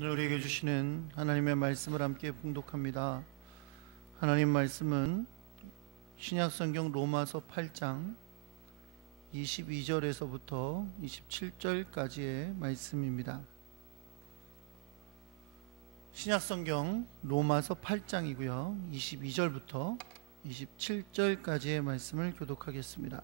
오늘 우리에게 주시는 하나님의 말씀을 함께 봉독합니다. 하나님 말씀은 신약성경 로마서 8장 22절에서부터 27절까지의 말씀입니다. 신약성경 로마서 8장이고요. 22절부터 27절까지의 말씀을 교독하겠습니다.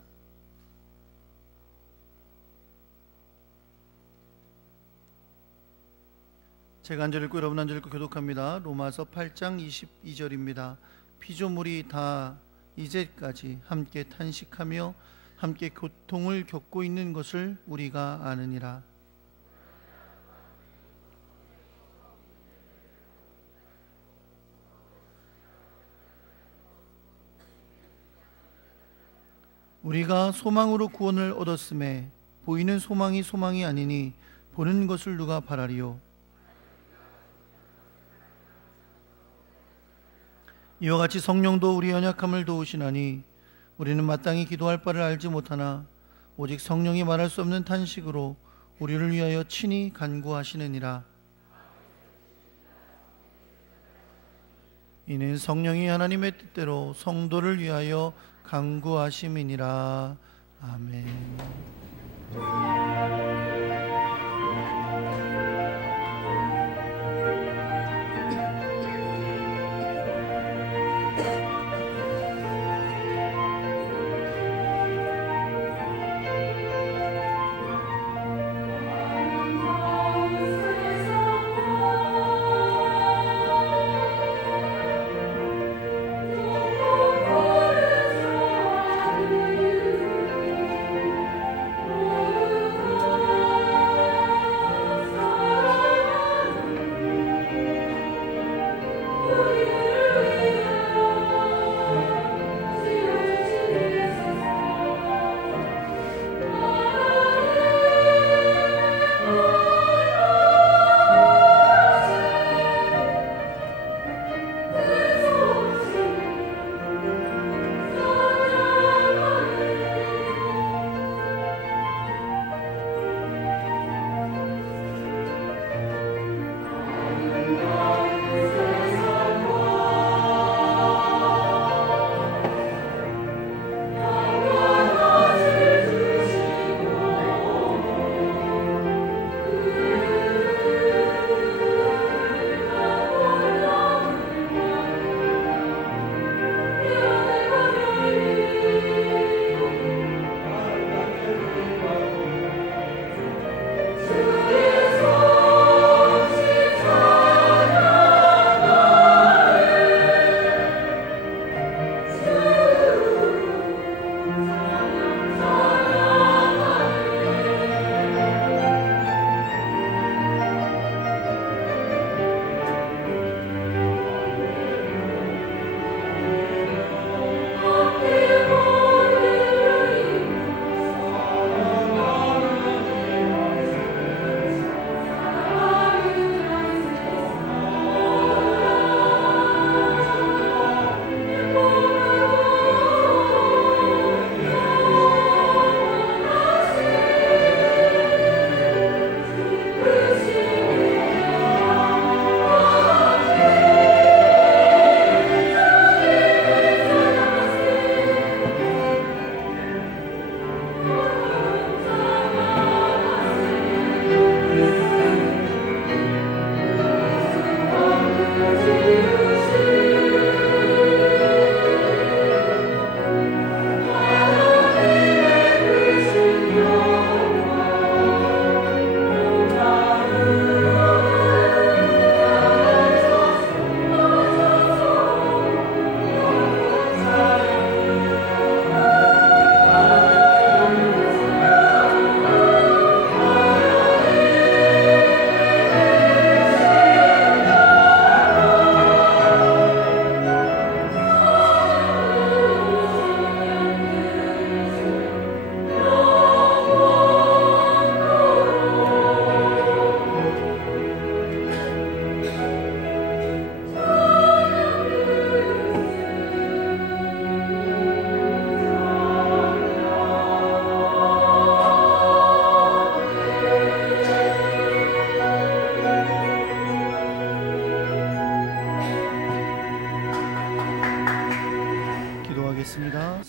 제가 한 절 읽고 여러분 한 절 읽고 교독합니다. 로마서 8장 22절입니다. 피조물이 다 이제까지 함께 탄식하며 함께 고통을 겪고 있는 것을 우리가 아느니라. 우리가 소망으로 구원을 얻었음에 보이는 소망이 소망이 아니니 보는 것을 누가 바라리요. 이와 같이 성령도 우리 연약함을 도우시나니 우리는 마땅히 기도할 바를 알지 못하나 오직 성령이 말할 수 없는 탄식으로 우리를 위하여 친히 간구하시느니라. 이는 성령이 하나님의 뜻대로 성도를 위하여 간구하심이니라. 아멘.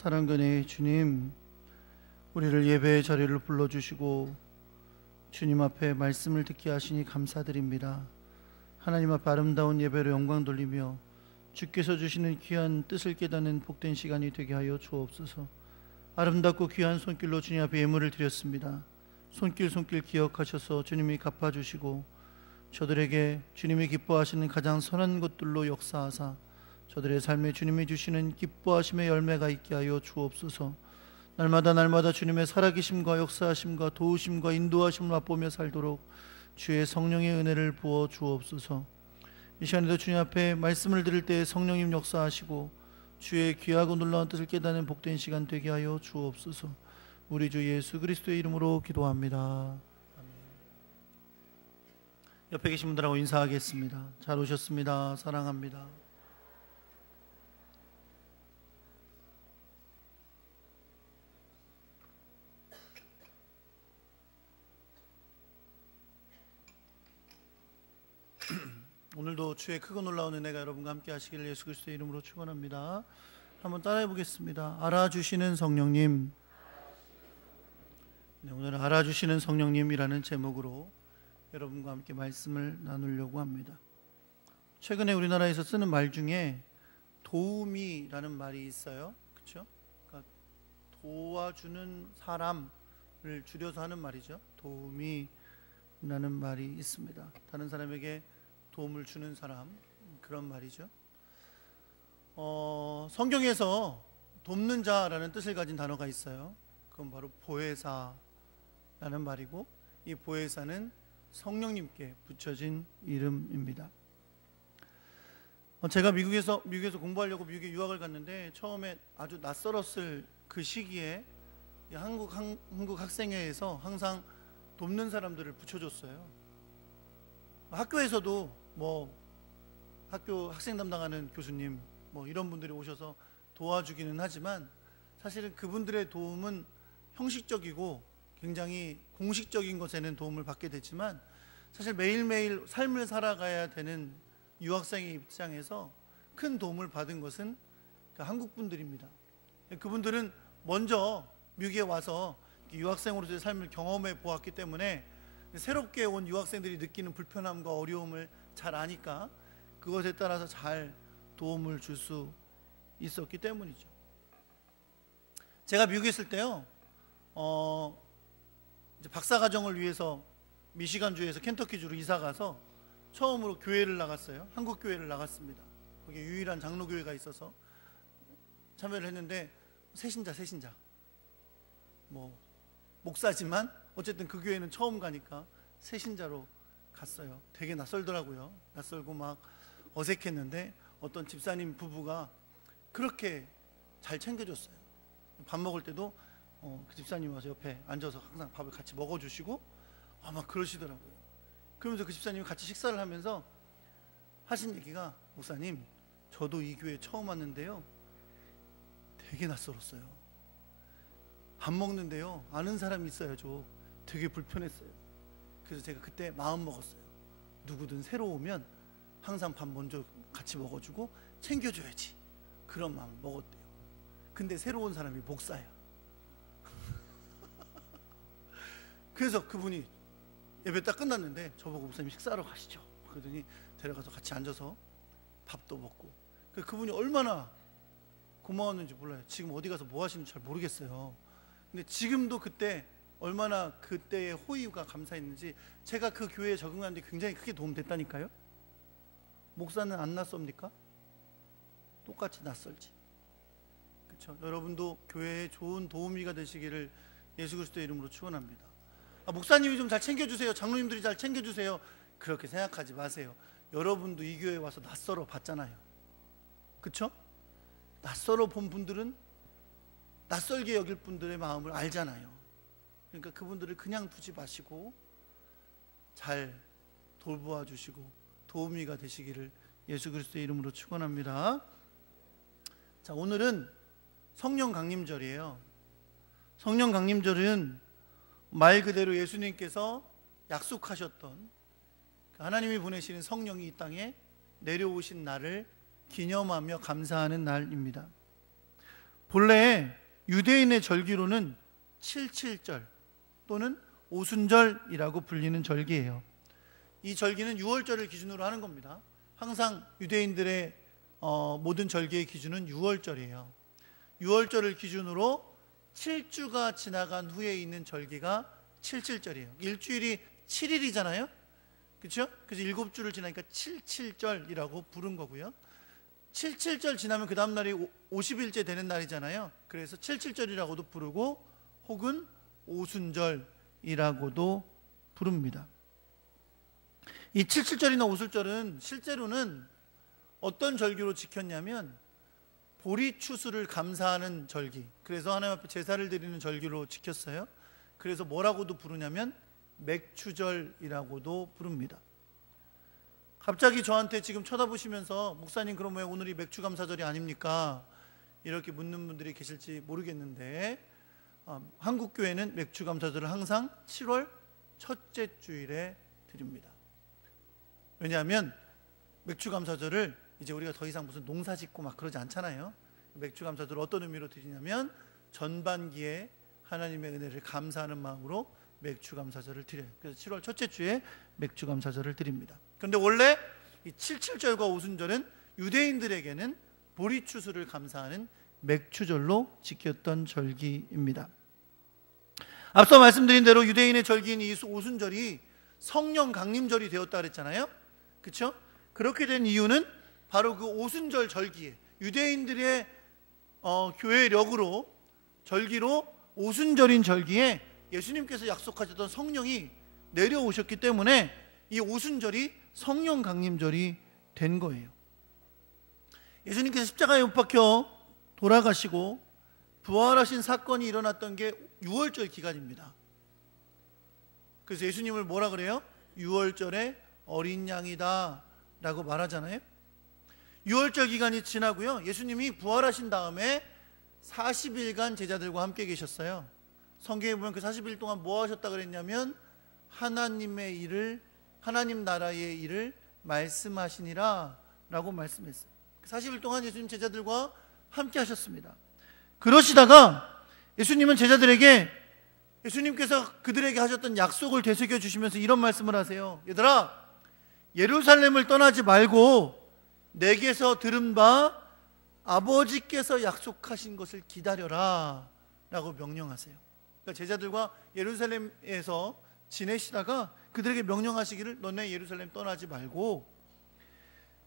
사랑근의 주님, 우리를 예배의 자리를 불러주시고 주님 앞에 말씀을 듣게 하시니 감사드립니다. 하나님 앞에 아름다운 예배로 영광 돌리며 주께서 주시는 귀한 뜻을 깨닫는 복된 시간이 되게 하여 주옵소서. 아름답고 귀한 손길로 주님 앞에 예물을 드렸습니다. 손길 기억하셔서 주님이 갚아주시고 저들에게 주님이 기뻐하시는 가장 선한 것들로 역사하사 저들의 삶에 주님이 주시는 기뻐하심의 열매가 있게 하여 주옵소서. 날마다 주님의 살아계심과 역사하심과 도우심과 인도하심을 맛보며 살도록 주의 성령의 은혜를 부어 주옵소서. 이 시간에도 주님 앞에 말씀을 들을 때 성령님 역사하시고 주의 귀하고 놀라운 뜻을 깨닫는 복된 시간 되게 하여 주옵소서. 우리 주 예수 그리스도의 이름으로 기도합니다. 아멘. 옆에 계신 분들하고 인사하겠습니다. 잘 오셨습니다. 사랑합니다. 오늘도 주의 크고 놀라운 은혜가 여러분과 함께 하시기를 예수 그리스도의 이름으로 축원합니다. 한번 따라해 보겠습니다. 알아주시는 성령님. 네, 오늘 알아주시는 성령님이라는 제목으로 여러분과 함께 말씀을 나누려고 합니다. 최근에 우리나라에서 쓰는 말 중에 도우미라는 말이 있어요. 그렇죠? 그러니까 도와주는 사람을 줄여서 하는 말이죠. 도우미라는 말이 있습니다. 다른 사람에게 도움을 주는 사람, 그런 말이죠. 성경에서 돕는 자라는 뜻을 가진 단어가 있어요. 그건 바로 보혜사라는 말이고, 이 보혜사는 성령님께 붙여진 이름입니다. 제가 미국에서 공부하려고 미국에 유학을 갔는데 처음에 아주 낯설었을 그 시기에 한국 학생회에서 항상 돕는 사람들을 붙여줬어요. 학교에서도 학교 학생 담당하는 교수님 이런 분들이 오셔서 도와주기는 하지만 사실은 그분들의 도움은 형식적이고 굉장히 공식적인 것에는 도움을 받게 되지만 사실 매일매일 삶을 살아가야 되는 유학생의 입장에서 큰 도움을 받은 것은 한국 분들입니다. 그분들은 먼저 미국에 와서 유학생으로서의 삶을 경험해 보았기 때문에 새롭게 온 유학생들이 느끼는 불편함과 어려움을 잘 아니까 그것에 따라서 잘 도움을 줄 수 있었기 때문이죠. 제가 미국에 있을 때요, 이제 박사과정을 위해서 미시간주에서 켄터키주로 이사가서 처음으로 교회를 나갔어요. 한국 교회를 나갔습니다. 거기 유일한 장로교회가 있어서 참여를 했는데 새신자 목사지만 어쨌든 그 교회는 처음 가니까 새신자로 갔어요. 되게 낯설더라고요. 낯설고 막 어색했는데 어떤 집사님 부부가 그렇게 잘 챙겨줬어요. 밥 먹을 때도 그 집사님 와서 옆에 앉아서 항상 밥을 같이 먹어주시고 막 그러시더라고요. 그러면서 그 집사님이 같이 식사를 하면서 하신 얘기가, 목사님 저도 이 교회 처음 왔는데요 되게 낯설었어요. 밥 먹는데요 아는 사람이 있어야죠. 되게 불편했어요. 그래서 제가 그때 마음 먹었어요. 누구든 새로 오면 항상 밥 먼저 같이 먹어주고 챙겨줘야지. 그런 마음을 먹었대요. 근데 새로 온 사람이 목사야. 그래서 그분이 예배 딱 끝났는데 저보고 목사님 식사하러 가시죠. 그러더니 데려가서 같이 앉아서 밥도 먹고. 그분이 얼마나 고마웠는지 몰라요. 지금 어디 가서 뭐 하시는지 잘 모르겠어요. 근데 지금도 그때 얼마나 그때의 호의가 감사했는지 제가 그 교회에 적응하는데 굉장히 크게 도움됐다니까요. 목사는 안 낯섭니까? 똑같이 낯설지. 그렇죠? 여러분도 교회에 좋은 도우미가 되시기를 예수 그리스도의 이름으로 축원합니다. 목사님이 좀 잘 챙겨주세요. 장로님들이 잘 챙겨주세요. 그렇게 생각하지 마세요. 여러분도 이 교회에 와서 낯설어 봤잖아요. 그렇죠? 낯설어 본 분들은 낯설게 여길 분들의 마음을 알잖아요. 그러니까 그분들을 그냥 두지 마시고 잘 돌보아 주시고 도우미가 되시기를 예수 그리스도의 이름으로 축원합니다. 자, 오늘은 성령 강림절이에요. 성령 강림절은 말 그대로 예수님께서 약속하셨던 하나님이 보내시는 성령이 이 땅에 내려오신 날을 기념하며 감사하는 날입니다. 본래 유대인의 절기로는 77절 또는 오순절이라고 불리는 절기예요. 이 절기는 6월절을 기준으로 하는 겁니다. 항상 유대인들의 모든 절기의 기준은 6월절이에요. 6월절을 기준으로 7주가 지나간 후에 있는 절기가 77절이에요. 일주일이 7일이잖아요. 그렇죠? 그래서 7주를 지나니까 77절이라고 부른 거고요. 77절 지나면 그 다음 날이 50일째 되는 날이잖아요. 그래서 77절이라고도 부르고 혹은 오순절이라고도 부릅니다. 이 77절이나 오순절은 실제로는 어떤 절기로 지켰냐면 보리추수를 감사하는 절기, 그래서 하나님 앞에 제사를 드리는 절기로 지켰어요. 그래서 뭐라고도 부르냐면 맥추절이라고도 부릅니다. 갑자기 저한테 지금 쳐다보시면서 목사님 그럼 왜 오늘이 맥추감사절이 아닙니까? 이렇게 묻는 분들이 계실지 모르겠는데 한국 교회는 맥추감사절을 항상 7월 첫째 주일에 드립니다. 왜냐하면 맥추감사절을 이제 우리가 더 이상 무슨 농사 짓고 막 그러지 않잖아요. 맥추감사절을 어떤 의미로 드리냐면 전반기에 하나님의 은혜를 감사하는 마음으로 맥추감사절을 드려요. 그래서 7월 첫째 주에 맥추감사절을 드립니다. 그런데 원래 이 77절과 오순절은 유대인들에게는 보리추수를 감사하는 맥추절로 지켰던 절기입니다. 앞서 말씀드린 대로 유대인의 절기인 이 오순절이 성령 강림절이 되었다 그랬잖아요. 그렇죠? 그렇게 된 이유는 바로 그 오순절 절기에 유대인들의 교회력으로 절기로 오순절인 절기에 예수님께서 약속하셨던 성령이 내려오셨기 때문에 이 오순절이 성령 강림절이 된 거예요. 예수님께서 십자가에 못 박혀 돌아가시고 부활하신 사건이 일어났던 게 6월절 기간입니다. 그래서 예수님을 뭐라 그래요? 6월절의 어린 양이다 라고 말하잖아요. 6월절 기간이 지나고요, 예수님이 부활하신 다음에 40일간 제자들과 함께 계셨어요. 성경에 보면 그 40일 동안 뭐 하셨다 그랬냐면 하나님의 일을, 하나님 나라의 일을 말씀하시니라 라고 말씀했어요. 40일 동안 예수님 제자들과 함께 하셨습니다. 그러시다가 예수님은 제자들에게, 예수님께서 그들에게 하셨던 약속을 되새겨 주시면서 이런 말씀을 하세요. 얘들아, 예루살렘을 떠나지 말고 내게서 들은 바 아버지께서 약속하신 것을 기다려라 라고 명령하세요. 그러니까 제자들과 예루살렘에서 지내시다가 그들에게 명령하시기를, 너네 예루살렘 떠나지 말고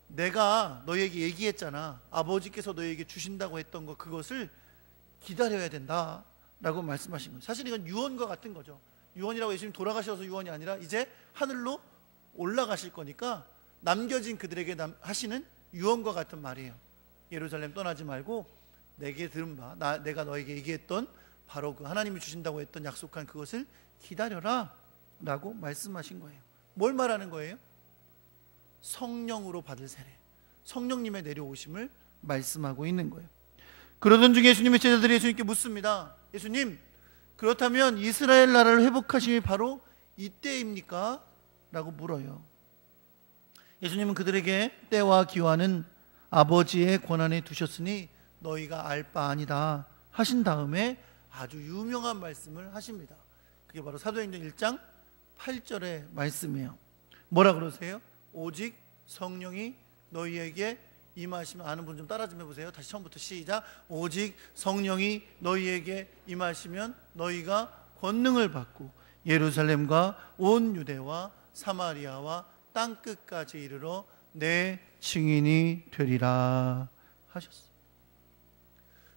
내가 너희에게 얘기했잖아, 아버지께서 너희에게 주신다고 했던 거, 그것을 기다려야 된다 라고 말씀하신 거예요. 사실 이건 유언과 같은 거죠. 유언이라고 예수님 돌아가셔서 유언이 아니라 이제 하늘로 올라가실 거니까 남겨진 그들에게 하시는 유언과 같은 말이에요. 예루살렘 떠나지 말고 내게 들은 바, 내가 너에게 얘기했던 바로 그 하나님이 주신다고 했던 약속한 그것을 기다려라 라고 말씀하신 거예요. 뭘 말하는 거예요? 성령으로 받을 세례, 성령님의 내려오심을 말씀하고 있는 거예요. 그러던 중에 예수님의 제자들이 예수님께 묻습니다. 예수님, 그렇다면 이스라엘 나라를 회복하심이 바로 이때입니까? 라고 물어요. 예수님은 그들에게 때와 기와는 아버지의 권한에 두셨으니 너희가 알 바 아니다 하신 다음에 아주 유명한 말씀을 하십니다. 그게 바로 사도행전 1장 8절의 말씀이에요. 뭐라 그러세요? 오직 성령이 너희에게 임하시면, 아는 분 좀 따라 좀 해보세요. 다시 처음부터 시작. 오직 성령이 너희에게 임하시면 너희가 권능을 받고 예루살렘과 온 유대와 사마리아와 땅끝까지 이르러 내 증인이 되리라 하셨어요.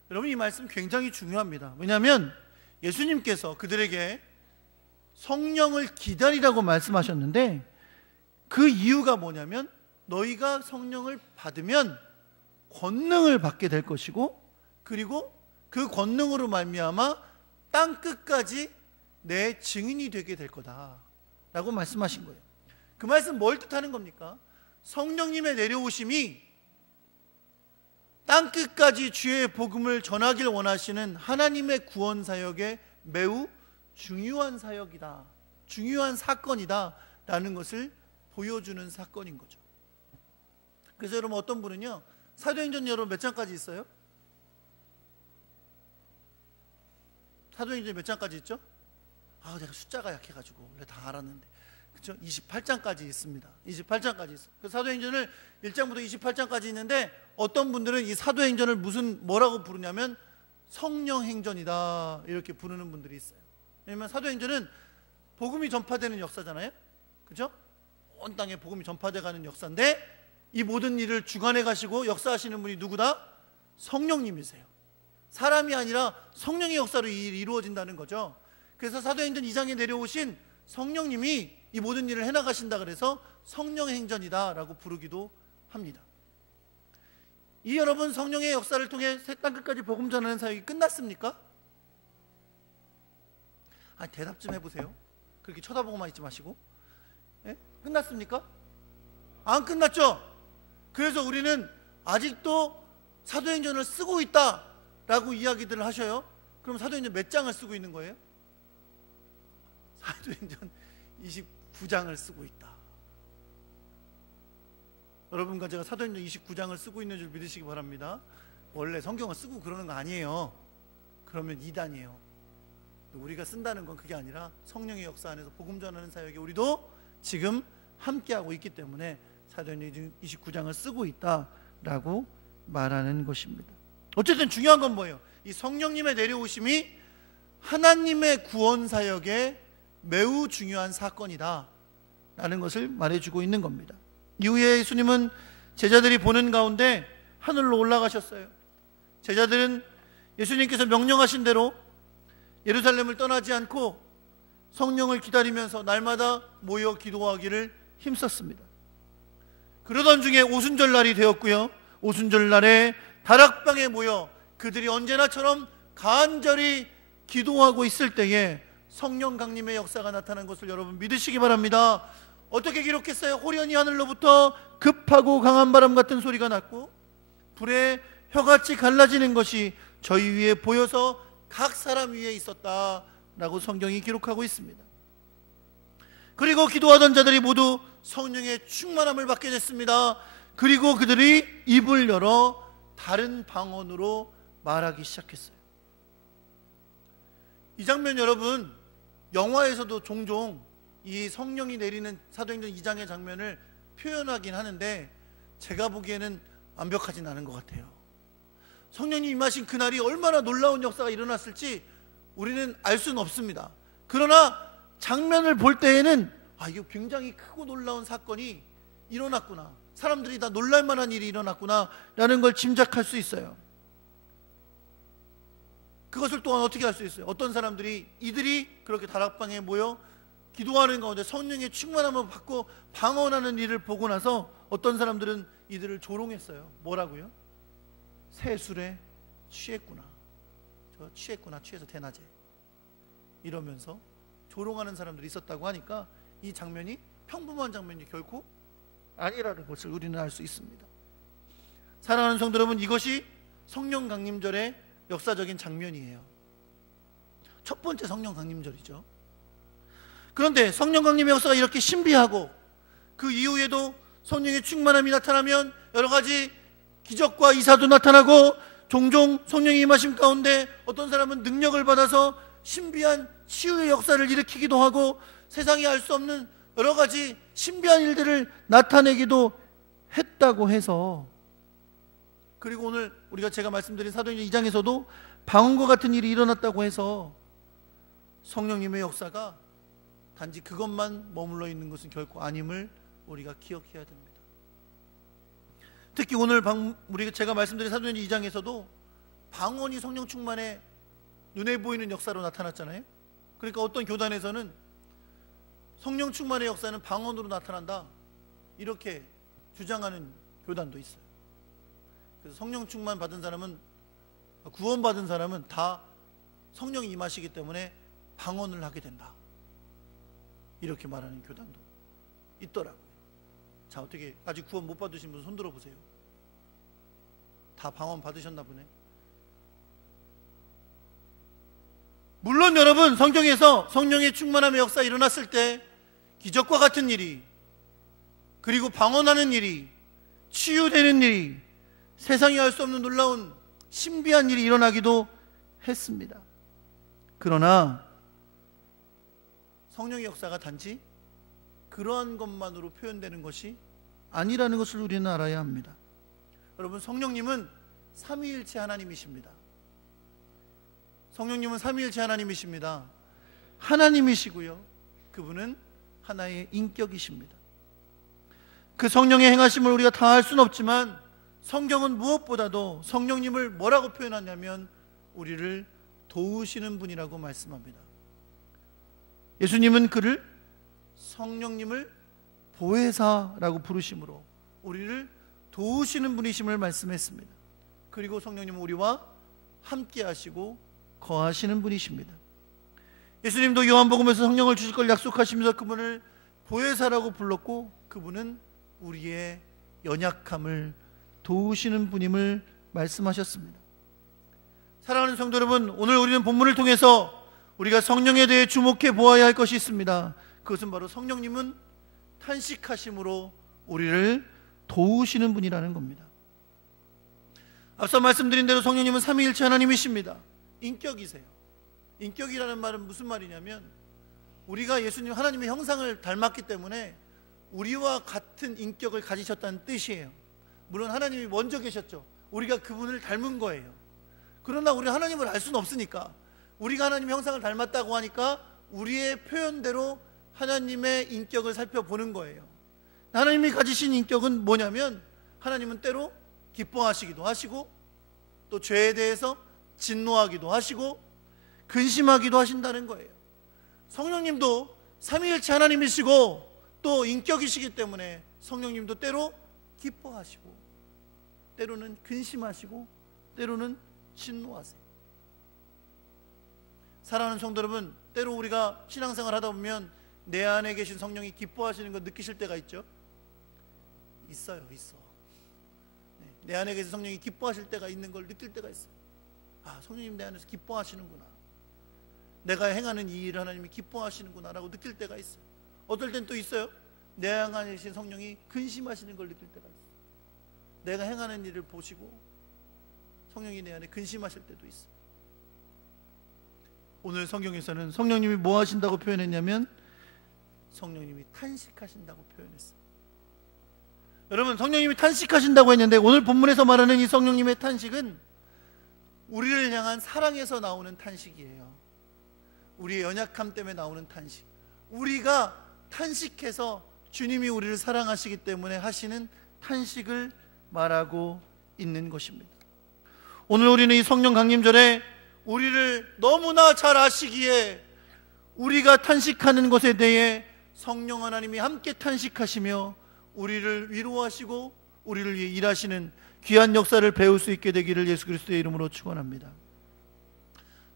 여러분, 이 말씀 굉장히 중요합니다. 왜냐하면 예수님께서 그들에게 성령을 기다리라고 말씀하셨는데 그 이유가 뭐냐면 너희가 성령을 받으면 권능을 받게 될 것이고, 그리고 그 권능으로 말미암아 땅끝까지 내 증인이 되게 될 거다 라고 말씀하신 거예요. 그 말씀 뭘 뜻하는 겁니까? 성령님의 내려오심이 땅끝까지 주의 복음을 전하길 원하시는 하나님의 구원 사역에 매우 중요한 사역이다, 중요한 사건이다 라는 것을 보여주는 사건인 거죠. 그래서 여러분, 어떤 분은요, 사도행전 여러분 몇 장까지 있어요? 사도행전 몇 장까지 있죠? 내가 숫자가 약해가지고 원래 다 알았는데, 그렇죠? 28장까지 있습니다. 28장까지 있어요. 그 사도행전을 1장부터 28장까지 있는데, 어떤 분들은 이 사도행전을 뭐라고 부르냐면 성령행전이다 이렇게 부르는 분들이 있어요. 왜냐면 사도행전은 복음이 전파되는 역사잖아요, 그렇죠? 온 땅에 복음이 전파돼가는 역사인데, 이 모든 일을 주관해 가시고 역사하시는 분이 누구다? 성령님이세요. 사람이 아니라 성령의 역사로 이 일이 이루어진다는 거죠. 그래서 사도행전 2장에 내려오신 성령님이 이 모든 일을 해나가신다 그래서 성령행전이다 라고 부르기도 합니다. 이 여러분, 성령의 역사를 통해 새 땅끝까지 복음 전하는 사역이 끝났습니까? 대답 좀 해보세요. 그렇게 쳐다보고만 있지 마시고. 예? 끝났습니까? 안 끝났죠? 그래서 우리는 아직도 사도행전을 쓰고 있다 라고 이야기들을 하셔요. 그럼 사도행전 몇 장을 쓰고 있는 거예요? 사도행전 29장을 쓰고 있다. 여러분과 제가 사도행전 29장을 쓰고 있는 줄 믿으시기 바랍니다. 원래 성경을 쓰고 그러는 거 아니에요. 그러면 이단이에요. 우리가 쓴다는 건 그게 아니라 성령의 역사 안에서 복음 전하는 사역에 우리도 지금 함께하고 있기 때문에 사도행전 29장을 쓰고 있다라고 말하는 것입니다. 어쨌든 중요한 건 뭐예요? 이 성령님의 내려오심이 하나님의 구원 사역에 매우 중요한 사건이다 라는 것을 말해주고 있는 겁니다. 이후에 예수님은 제자들이 보는 가운데 하늘로 올라가셨어요. 제자들은 예수님께서 명령하신 대로 예루살렘을 떠나지 않고 성령을 기다리면서 날마다 모여 기도하기를 힘썼습니다. 그러던 중에 오순절 날이 되었고요, 오순절 날에 다락방에 모여 그들이 언제나처럼 간절히 기도하고 있을 때에 성령 강림의 역사가 나타난 것을 여러분 믿으시기 바랍니다. 어떻게 기록했어요? 호련히 하늘로부터 급하고 강한 바람 같은 소리가 났고 불에 혀같이 갈라지는 것이 저희 위에 보여서 각 사람 위에 있었다라고 성경이 기록하고 있습니다. 그리고 기도하던 자들이 모두 성령의 충만함을 받게 됐습니다. 그리고 그들이 입을 열어 다른 방언으로 말하기 시작했어요. 이 장면 여러분, 영화에서도 종종 이 성령이 내리는 사도행전 2장의 장면을 표현하긴 하는데 제가 보기에는 완벽하진 않은 것 같아요. 성령이 임하신 그날이 얼마나 놀라운 역사가 일어났을지 우리는 알 수는 없습니다. 그러나 장면을 볼 때에는 이거 굉장히 크고 놀라운 사건이 일어났구나, 사람들이 다 놀랄 만한 일이 일어났구나 라는 걸 짐작할 수 있어요. 그것을 또한 어떻게 할 수 있어요? 어떤 사람들이 이들이 그렇게 다락방에 모여 기도하는 가운데 성령의 충만함을 받고 방언하는 일을 보고 나서 어떤 사람들은 이들을 조롱했어요. 뭐라고요? 새 술에 취했구나, 취해서 대낮에 이러면서 조롱하는 사람들이 있었다고 하니까 이 장면이 평범한 장면이 결코 아니라는 것을 우리는 알 수 있습니다. 사랑하는 성도 여러분, 이것이 성령 강림절의 역사적인 장면이에요. 첫 번째 성령 강림절이죠. 그런데 성령 강림의 역사가 이렇게 신비하고 그 이후에도 성령의 충만함이 나타나면 여러 가지 기적과 이사도 나타나고 종종 성령의 임하심 가운데 어떤 사람은 능력을 받아서 신비한 치유의 역사를 일으키기도 하고 세상이 알 수 없는 여러 가지 신비한 일들을 나타내기도 했다고 해서, 그리고 오늘 제가 말씀드린 사도행전 2장에서도 방언과 같은 일이 일어났다고 해서 성령님의 역사가 단지 그것만 머물러 있는 것은 결코 아님을 우리가 기억해야 됩니다. 특히 오늘 제가 말씀드린 사도행전 2장에서도 방언이 성령 충만의 눈에 보이는 역사로 나타났잖아요. 그러니까 어떤 교단에서는 성령 충만의 역사는 방언으로 나타난다 이렇게 주장하는 교단도 있어요. 그래서 성령 충만 받은 사람은, 구원받은 사람은 다 성령이 임하시기 때문에 방언을 하게 된다 이렇게 말하는 교단도 있더라고요. 자, 어떻게 아직 구원 못 받으신 분 손 들어보세요. 다 방언 받으셨나 보네. 물론 여러분, 성경에서 성령의 충만함의 역사 일어났을 때 기적과 같은 일이, 그리고 방언하는 일이, 치유되는 일이, 세상이 알 수 없는 놀라운 신비한 일이 일어나기도 했습니다. 그러나 성령의 역사가 단지 그러한 것만으로 표현되는 것이 아니라는 것을 우리는 알아야 합니다. 여러분, 성령님은 삼위일체 하나님이십니다. 성령님은 삼위일체 하나님이십니다. 하나님이시고요, 그분은 하나의 인격이십니다. 그 성령의 행하심을 우리가 다 할 수는 없지만 성경은 무엇보다도 성령님을 뭐라고 표현하냐면 우리를 도우시는 분이라고 말씀합니다. 예수님은 그를 성령님을 보혜사라고 부르심으로 우리를 도우시는 분이심을 말씀했습니다. 그리고 성령님은 우리와 함께 하시고 거하시는 분이십니다. 예수님도 요한복음에서 성령을 주실 걸 약속하시면서 그분을 보혜사라고 불렀고, 그분은 우리의 연약함을 도우시는 분임을 말씀하셨습니다. 사랑하는 성도 여러분, 오늘 우리는 본문을 통해서 우리가 성령에 대해 주목해 보아야 할 것이 있습니다. 그것은 바로 성령님은 탄식하심으로 우리를 도우시는 분이라는 겁니다. 앞서 말씀드린 대로 성령님은 삼위일체 하나님이십니다. 인격이세요. 인격이라는 말은 무슨 말이냐면 우리가 예수님 하나님의 형상을 닮았기 때문에 우리와 같은 인격을 가지셨다는 뜻이에요. 물론 하나님이 먼저 계셨죠. 우리가 그분을 닮은 거예요. 그러나 우리 하나님을 알 수는 없으니까 우리가 하나님의 형상을 닮았다고 하니까 우리의 표현대로 하나님의 인격을 살펴보는 거예요. 하나님이 가지신 인격은 뭐냐면 하나님은 때로 기뻐하시기도 하시고 또 죄에 대해서 진노하기도 하시고 근심하기도 하신다는 거예요. 성령님도 삼위일체 하나님이시고 또 인격이시기 때문에 성령님도 때로 기뻐하시고 때로는 근심하시고 때로는 진노하세요. 사랑하는 성도 여러분, 때로 우리가 신앙생활 하다 보면 내 안에 계신 성령이 기뻐하시는 거 느끼실 때가 있죠? 있어. 내 안에 계신 성령이 기뻐하실 때가 있는 걸 느낄 때가 있어요. 아, 성령님 내 안에서 기뻐하시는구나, 내가 행하는 이 일을 하나님이 기뻐하시는구나 라고 느낄 때가 있어요. 어떨 땐 또 있어요. 내 안에 계신 성령이 근심하시는 걸 느낄 때가 있어요. 내가 행하는 일을 보시고 성령이 내 안에 근심하실 때도 있어요. 오늘 성경에서는 성령님이 뭐 하신다고 표현했냐면 성령님이 탄식하신다고 표현했어요. 여러분, 성령님이 탄식하신다고 했는데 오늘 본문에서 말하는 이 성령님의 탄식은 우리를 향한 사랑에서 나오는 탄식이에요. 우리의 연약함 때문에 나오는 탄식, 우리가 탄식해서 주님이 우리를 사랑하시기 때문에 하시는 탄식을 말하고 있는 것입니다. 오늘 우리는 이 성령 강림절에 우리를 너무나 잘 아시기에 우리가 탄식하는 것에 대해 성령 하나님이 함께 탄식하시며 우리를 위로하시고 우리를 위해 일하시는 귀한 역사를 배울 수 있게 되기를 예수 그리스도의 이름으로 축원합니다.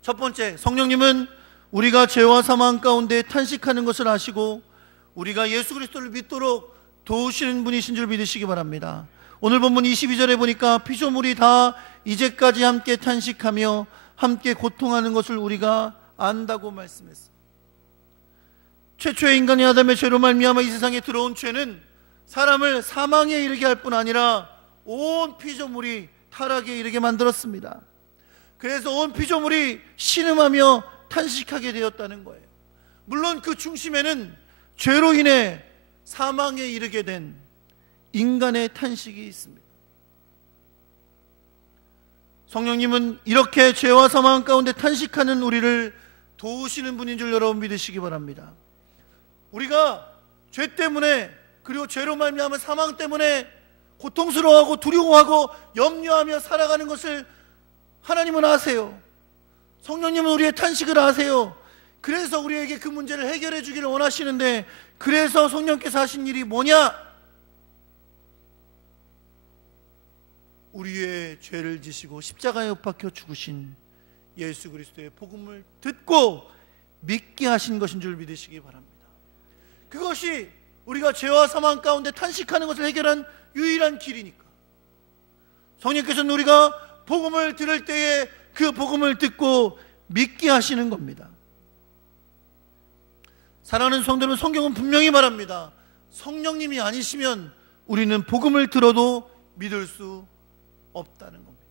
첫 번째, 성령님은 우리가 죄와 사망 가운데 탄식하는 것을 아시고 우리가 예수 그리스도를 믿도록 도우시는 분이신 줄 믿으시기 바랍니다. 오늘 본문 22절에 보니까 피조물이 다 이제까지 함께 탄식하며 함께 고통하는 것을 우리가 안다고 말씀했어요. 최초의 인간이 아담의 죄로 말미암아 이 세상에 들어온 죄는 사람을 사망에 이르게 할 뿐 아니라 온 피조물이 타락에 이르게 만들었습니다. 그래서 온 피조물이 신음하며 탄식하게 되었다는 거예요. 물론 그 중심에는 죄로 인해 사망에 이르게 된 인간의 탄식이 있습니다. 성령님은 이렇게 죄와 사망 가운데 탄식하는 우리를 도우시는 분인 줄 여러분 믿으시기 바랍니다. 우리가 죄 때문에 그리고 죄로 말미암은 사망 때문에 고통스러워하고 두려워하고 염려하며 살아가는 것을 하나님은 아세요. 성령님은 우리의 탄식을 아세요. 그래서 우리에게 그 문제를 해결해 주기를 원하시는데, 그래서 성령께서 하신 일이 뭐냐? 우리의 죄를 지시고 십자가에 못 박혀 죽으신 예수 그리스도의 복음을 듣고 믿게 하신 것인 줄 믿으시기 바랍니다. 그것이 우리가 죄와 사망 가운데 탄식하는 것을 해결한 유일한 길이니까. 성령께서는 우리가 복음을 들을 때에 그 복음을 듣고 믿게 하시는 겁니다. 사랑하는 성도는 성경은 분명히 말합니다. 성령님이 아니시면 우리는 복음을 들어도 믿을 수 없다는 겁니다.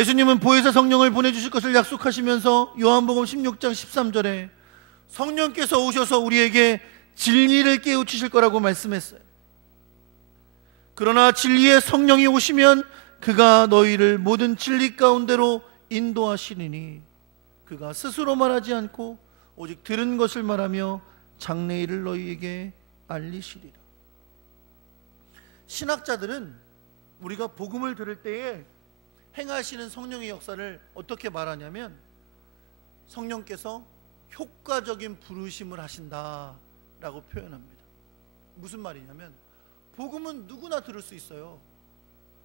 예수님은 보혜사 성령을 보내주실 것을 약속하시면서 요한복음 16장 13절에 성령께서 오셔서 우리에게 진리를 깨우치실 거라고 말씀했어요. 그러나 진리의 성령이 오시면 그가 너희를 모든 진리 가운데로 인도하시리니 그가 스스로 말하지 않고 오직 들은 것을 말하며 장래일을 너희에게 알리시리라. 신학자들은 우리가 복음을 들을 때에 행하시는 성령의 역사를 어떻게 말하냐면 성령께서 효과적인 부르심을 하신다라고 표현합니다. 무슨 말이냐면 복음은 누구나 들을 수 있어요.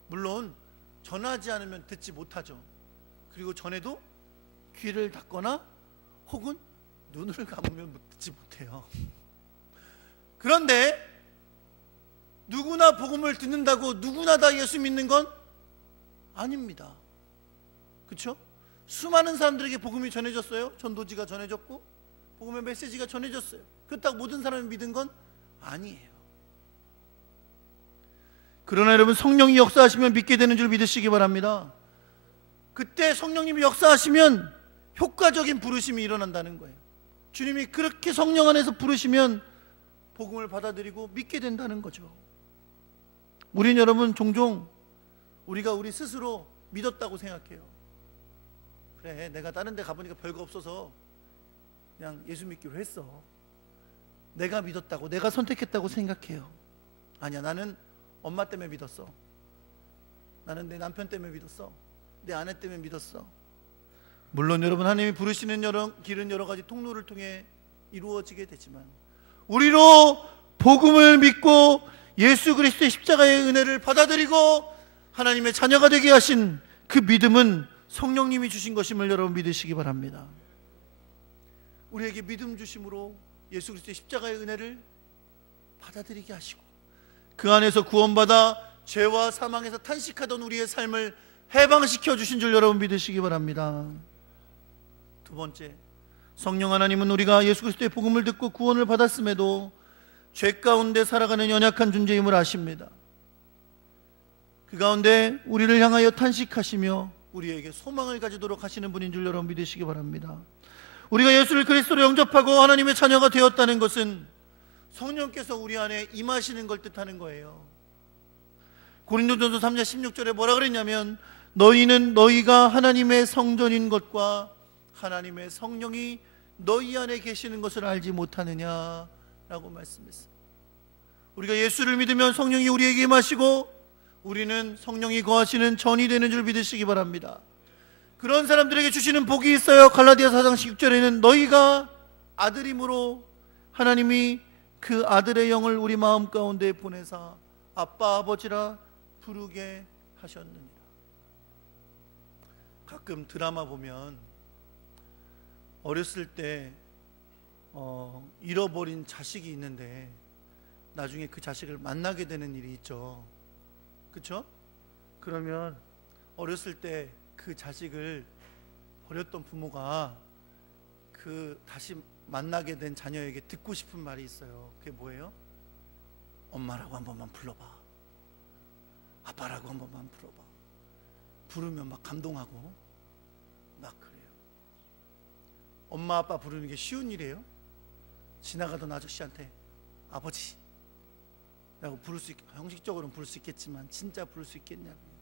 물론 전하지 않으면 듣지 못하죠. 그리고 전에도 귀를 닫거나 혹은 눈을 감으면 듣지 못해요. 그런데 누구나 복음을 듣는다고 누구나 다 예수 믿는 건 아닙니다. 그렇죠? 수많은 사람들에게 복음이 전해졌어요. 전도지가 전해졌고 복음의 메시지가 전해졌어요. 그렇다고 모든 사람이 믿은 건 아니에요. 그러나 여러분, 성령이 역사하시면 믿게 되는 줄 믿으시기 바랍니다. 그때 성령님이 역사하시면 효과적인 부르심이 일어난다는 거예요. 주님이 그렇게 성령 안에서 부르시면 복음을 받아들이고 믿게 된다는 거죠. 우린 여러분 종종 우리가 우리 스스로 믿었다고 생각해요. 그래, 내가 다른 데 가보니까 별거 없어서 그냥 예수 믿기로 했어. 내가 믿었다고, 내가 선택했다고 생각해요. 아니야, 나는 엄마 때문에 믿었어. 나는 내 남편 때문에 믿었어. 내 아내 때문에 믿었어. 물론 여러분, 하나님이 부르시는 길은 여러 가지 통로를 통해 이루어지게 되지만 우리로 복음을 믿고 예수 그리스도의 십자가의 은혜를 받아들이고 하나님의 자녀가 되게 하신 그 믿음은 성령님이 주신 것임을 여러분 믿으시기 바랍니다. 우리에게 믿음 주심으로 예수 그리스도의 십자가의 은혜를 받아들이게 하시고 그 안에서 구원받아 죄와 사망에서 탄식하던 우리의 삶을 해방시켜 주신 줄 여러분 믿으시기 바랍니다. 두 번째, 성령 하나님은 우리가 예수 그리스도의 복음을 듣고 구원을 받았음에도 죄 가운데 살아가는 연약한 존재임을 아십니다. 그 가운데 우리를 향하여 탄식하시며 우리에게 소망을 가지도록 하시는 분인 줄 여러분 믿으시기 바랍니다. 우리가 예수를 그리스도로 영접하고 하나님의 자녀가 되었다는 것은 성령께서 우리 안에 임하시는 걸 뜻하는 거예요. 고린도전서 3장 16절에 뭐라 그랬냐면 너희는 너희가 하나님의 성전인 것과 하나님의 성령이 너희 안에 계시는 것을 알지 못하느냐라고 말씀했어요. 우리가 예수를 믿으면 성령이 우리에게 임하시고 우리는 성령이 거하시는 전이 되는 줄 믿으시기 바랍니다. 그런 사람들에게 주시는 복이 있어요. 갈라디아서 4장 6절에는 너희가 아들임으로 하나님이 그 아들의 영을 우리 마음 가운데 보내사 아빠 아버지라 부르게 하셨느니라. 가끔 드라마 보면 어렸을 때 잃어버린 자식이 있는데 나중에 그 자식을 만나게 되는 일이 있죠. 그렇죠? 그러면 어렸을 때 그 자식을 버렸던 부모가 그 다시 만나게 된 자녀에게 듣고 싶은 말이 있어요. 그게 뭐예요? 엄마라고 한 번만 불러봐. 아빠라고 한 번만 불러봐. 부르면 막 감동하고 막 그래요. 엄마 아빠 부르는 게 쉬운 일이에요? 지나가던 아저씨한테 아버지 라고 부를 수 형식적으로는 부를 수 있겠지만 진짜 부를 수 있겠냐고요.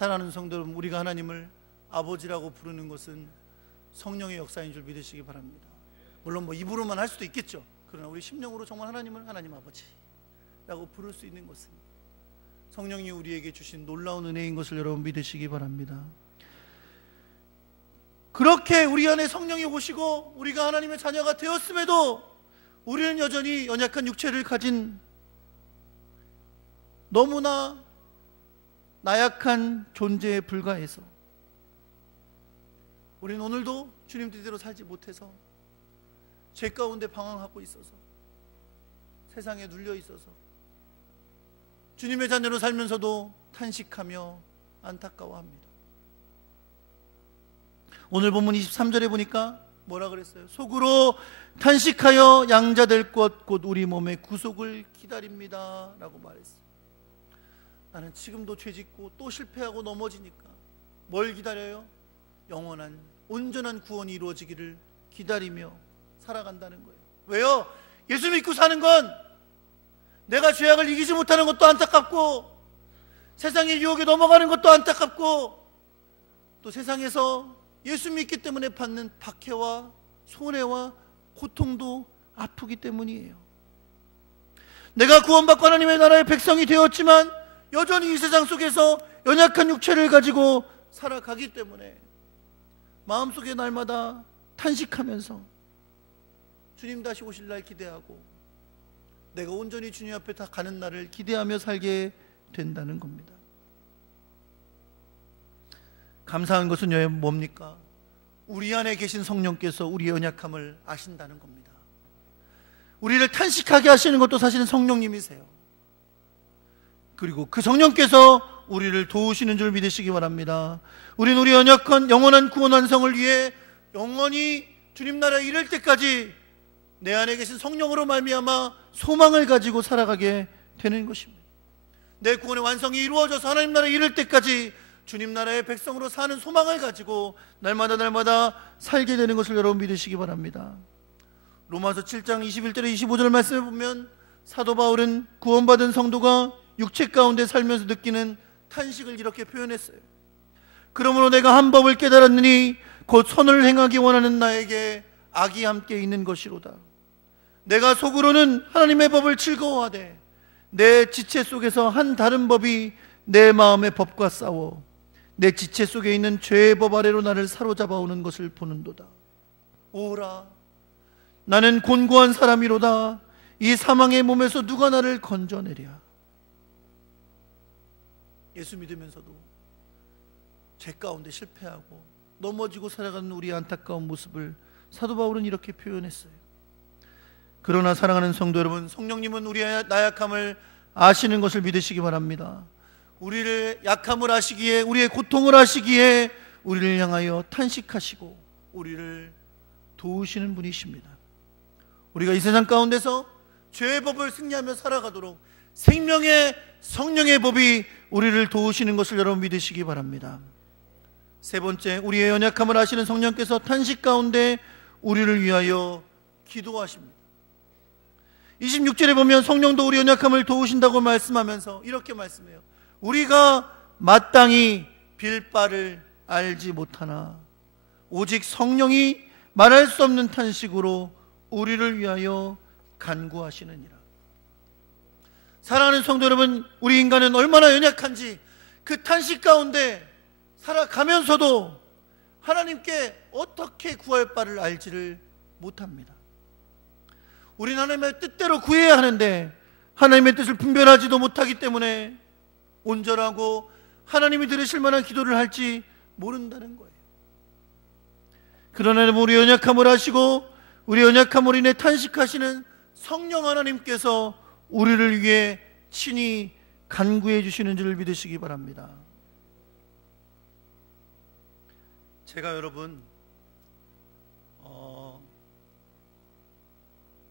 사랑하는 성도 여러분, 우리가 하나님을 아버지라고 부르는 것은 성령의 역사인 줄 믿으시기 바랍니다. 물론 뭐 입으로만 할 수도 있겠죠. 그러나 우리 심령으로 정말 하나님을 하나님 아버지라고 부를 수 있는 것은 성령이 우리에게 주신 놀라운 은혜인 것을 여러분 믿으시기 바랍니다. 그렇게 우리 안에 성령이 오시고 우리가 하나님의 자녀가 되었음에도 우리는 여전히 연약한 육체를 가진 너무나 나약한 존재에 불과해서 우리는 오늘도 주님 뜻대로 살지 못해서 죄 가운데 방황하고 있어서 세상에 눌려 있어서 주님의 자녀로 살면서도 탄식하며 안타까워합니다. 오늘 본문 23절에 보니까 뭐라 그랬어요? 속으로 탄식하여 양자될 것 곧 우리 몸의 구속을 기다립니다 라고 말했어요. 나는 지금도 죄짓고 또 실패하고 넘어지니까 뭘 기다려요? 영원한 온전한 구원이 이루어지기를 기다리며 살아간다는 거예요. 왜요? 예수 믿고 사는 건 내가 죄악을 이기지 못하는 것도 안타깝고, 세상의 유혹에 넘어가는 것도 안타깝고, 또 세상에서 예수 믿기 때문에 받는 박해와 손해와 고통도 아프기 때문이에요. 내가 구원받고 하나님의 나라의 백성이 되었지만 여전히 이 세상 속에서 연약한 육체를 가지고 살아가기 때문에 마음속에 날마다 탄식하면서 주님 다시 오실 날 기대하고, 내가 온전히 주님 앞에 다 가는 날을 기대하며 살게 된다는 겁니다. 감사한 것은 뭡니까? 우리 안에 계신 성령께서 우리의 연약함을 아신다는 겁니다. 우리를 탄식하게 하시는 것도 사실은 성령님이세요. 그리고 그 성령께서 우리를 도우시는 줄 믿으시기 바랍니다. 우리는 우리 연약한 영원한 구원 완성을 위해 영원히 주님 나라에 이를 때까지 내 안에 계신 성령으로 말미암아 소망을 가지고 살아가게 되는 것입니다. 내 구원의 완성이 이루어져서 하나님 나라에 이를 때까지 주님 나라의 백성으로 사는 소망을 가지고 날마다 살게 되는 것을 여러분 믿으시기 바랍니다. 로마서 7장 21절에 25절 말씀을 보면 사도 바울은 구원받은 성도가 육체 가운데 살면서 느끼는 탄식을 이렇게 표현했어요. 그러므로 내가 한 법을 깨달았느니 곧 선을 행하기 원하는 나에게 악이 함께 있는 것이로다. 내가 속으로는 하나님의 법을 즐거워하되 내 지체 속에서 한 다른 법이 내 마음의 법과 싸워 내 지체 속에 있는 죄의 법 아래로 나를 사로잡아 오는 것을 보는도다. 오라, 나는 곤고한 사람이로다. 이 사망의 몸에서 누가 나를 건져내랴. 예수 믿으면서도 죄 가운데 실패하고 넘어지고 살아가는 우리의 안타까운 모습을 사도 바울은 이렇게 표현했어요. 그러나 사랑하는 성도 여러분, 성령님은 우리의 나약함을 아시는 것을 믿으시기 바랍니다. 우리를 약함을 아시기에, 우리의 고통을 아시기에 우리를 향하여 탄식하시고 우리를 도우시는 분이십니다. 우리가 이 세상 가운데서 죄의 법을 승리하며 살아가도록 생명의 성령의 법이 우리를 도우시는 것을 여러분 믿으시기 바랍니다. 세 번째, 우리의 연약함을 아시는 성령께서 탄식 가운데 우리를 위하여 기도하십니다. 26절에 보면 성령도 우리 연약함을 도우신다고 말씀하면서 이렇게 말씀해요. 우리가 마땅히 빌 바를 알지 못하나 오직 성령이 말할 수 없는 탄식으로 우리를 위하여 간구하시느니라. 사랑하는 성도 여러분, 우리 인간은 얼마나 연약한지 그 탄식 가운데 살아가면서도 하나님께 어떻게 구할 바를 알지를 못합니다. 우리는 하나님의 뜻대로 구해야 하는데 하나님의 뜻을 분별하지도 못하기 때문에 온전하고 하나님이 들으실 만한 기도를 할지 모른다는 거예요. 그러나 우리 연약함을 아시고 우리 연약함으로 인해 탄식하시는 성령 하나님께서 우리를 위해 친히 간구해 주시는 줄 믿으시기 바랍니다. 제가 여러분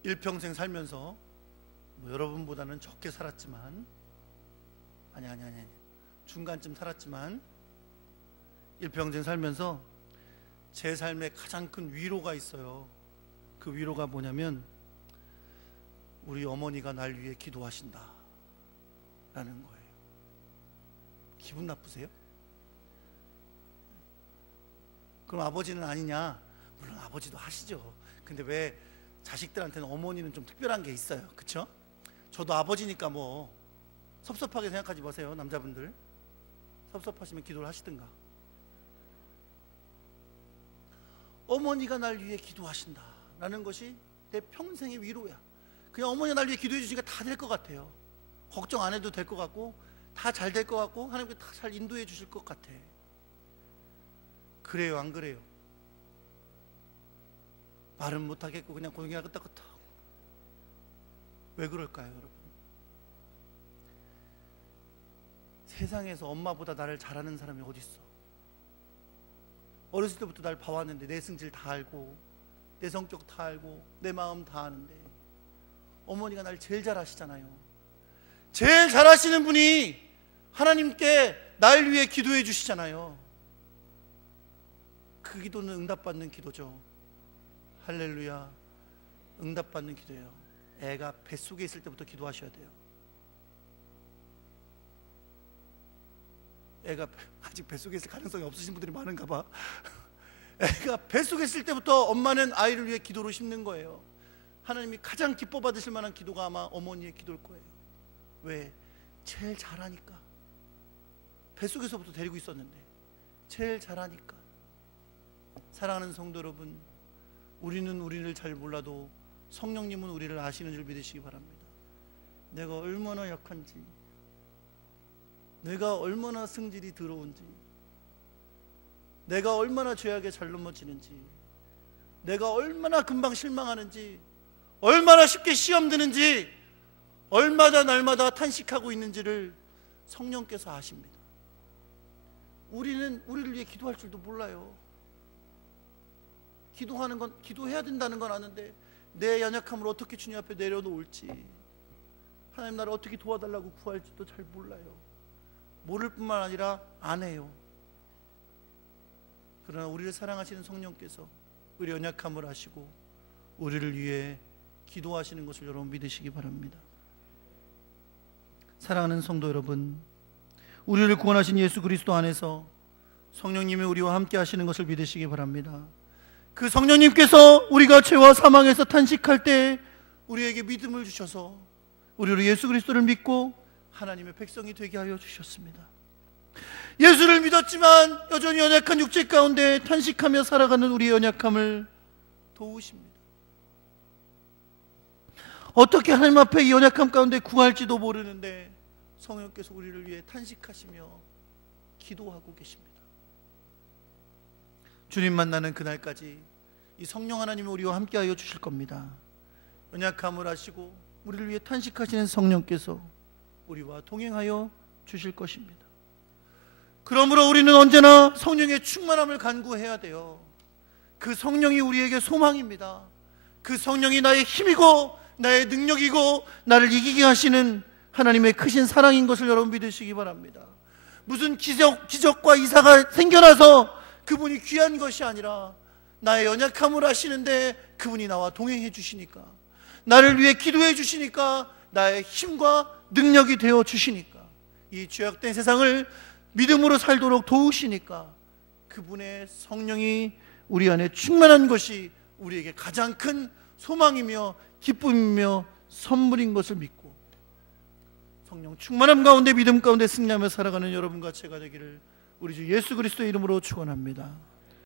일평생 살면서 여러분보다는 적게 살았지만 아니 중간쯤 살았지만 일평생 살면서 제 삶에 가장 큰 위로가 있어요. 그 위로가 뭐냐면 우리 어머니가 날 위해 기도하신다 라는 거예요. 기분 나쁘세요? 그럼 아버지는 아니냐? 물론 아버지도 하시죠. 근데 왜 자식들한테는 어머니는 좀 특별한 게 있어요. 그쵸? 저도 아버지니까 뭐 섭섭하게 생각하지 마세요. 남자분들 섭섭하시면 기도를 하시든가. 어머니가 날 위해 기도하신다 라는 것이 내 평생의 위로야. 그냥 어머니가 날 위해 기도해 주시니까 다 될 것 같아요. 걱정 안 해도 될 것 같고 다 잘 될 것 같고 하나님께 다 잘 인도해 주실 것 같아. 그래요, 안 그래요? 말은 못하겠고 그냥 고개나 끄덕끄덕. 왜 그럴까요, 여러분? 세상에서 엄마보다 나를 잘하는 사람이 어디 있어? 어렸을 때부터 날 봐왔는데 내 성질 다 알고 내 성격 다 알고 내 마음 다 아는데 어머니가 날 제일 잘 아시잖아요. 제일 잘 아시는 분이 하나님께 날 위해 기도해 주시잖아요. 그 기도는 응답받는 기도죠. 할렐루야. 응답받는 기도예요. 애가 뱃속에 있을 때부터 기도하셔야 돼요. 애가 아직 뱃속에 있을 가능성이 없으신 분들이 많은가 봐. 애가 뱃속에 있을 때부터 엄마는 아이를 위해 기도로 심는 거예요. 하나님이 가장 기뻐 받으실 만한 기도가 아마 어머니의 기도일 거예요. 왜? 제일 잘하니까. 뱃속에서부터 데리고 있었는데 제일 잘하니까. 사랑하는 성도 여러분, 우리는 우리를 잘 몰라도 성령님은 우리를 아시는 줄 믿으시기 바랍니다. 내가 얼마나 약한지, 내가 얼마나 성질이 더러운지, 내가 얼마나 죄악에 잘 넘어지는지, 내가 얼마나 금방 실망하는지, 얼마나 쉽게 시험 드는지, 얼마나 날마다 탄식하고 있는지를 성령께서 아십니다. 우리는 우리를 위해 기도할 줄도 몰라요. 기도하는 건, 기도해야 된다는 건 아는데 내 연약함을 어떻게 주님 앞에 내려놓을지, 하나님 나를 어떻게 도와달라고 구할지도 잘 몰라요. 모를 뿐만 아니라 안 해요. 그러나 우리를 사랑하시는 성령께서 우리 연약함을 아시고 우리를 위해 기도하시는 것을 여러분 믿으시기 바랍니다. 사랑하는 성도 여러분, 우리를 구원하신 예수 그리스도 안에서 성령님이 우리와 함께 하시는 것을 믿으시기 바랍니다. 그 성령님께서 우리가 죄와 사망에서 탄식할 때 우리에게 믿음을 주셔서 우리로 예수 그리스도를 믿고 하나님의 백성이 되게 하여 주셨습니다. 예수를 믿었지만 여전히 연약한 육체 가운데 탄식하며 살아가는 우리의 연약함을 도우십니다. 어떻게 하나님 앞에 이 연약함 가운데 구할지도 모르는데 성령께서 우리를 위해 탄식하시며 기도하고 계십니다. 주님 만나는 그날까지 이 성령 하나님이 우리와 함께하여 주실 겁니다. 연약함을 아시고 우리를 위해 탄식하시는 성령께서 우리와 동행하여 주실 것입니다. 그러므로 우리는 언제나 성령의 충만함을 간구해야 돼요. 그 성령이 우리에게 소망입니다. 그 성령이 나의 힘이고 나의 능력이고 나를 이기게 하시는 하나님의 크신 사랑인 것을 여러분 믿으시기 바랍니다. 무슨 기적과 이사가 생겨나서 그분이 귀한 것이 아니라 나의 연약함을 아시는데 그분이 나와 동행해 주시니까, 나를 위해 기도해 주시니까, 나의 힘과 능력이 되어 주시니까, 이 죄악된 세상을 믿음으로 살도록 도우시니까 그분의 성령이 우리 안에 충만한 것이 우리에게 가장 큰 소망이며 기쁨이며 선물인 것을 믿고 성령 충만함 가운데 믿음 가운데 승리하며 살아가는 여러분과 제가 되기를 우리 주 예수 그리스도의 이름으로 축원합니다.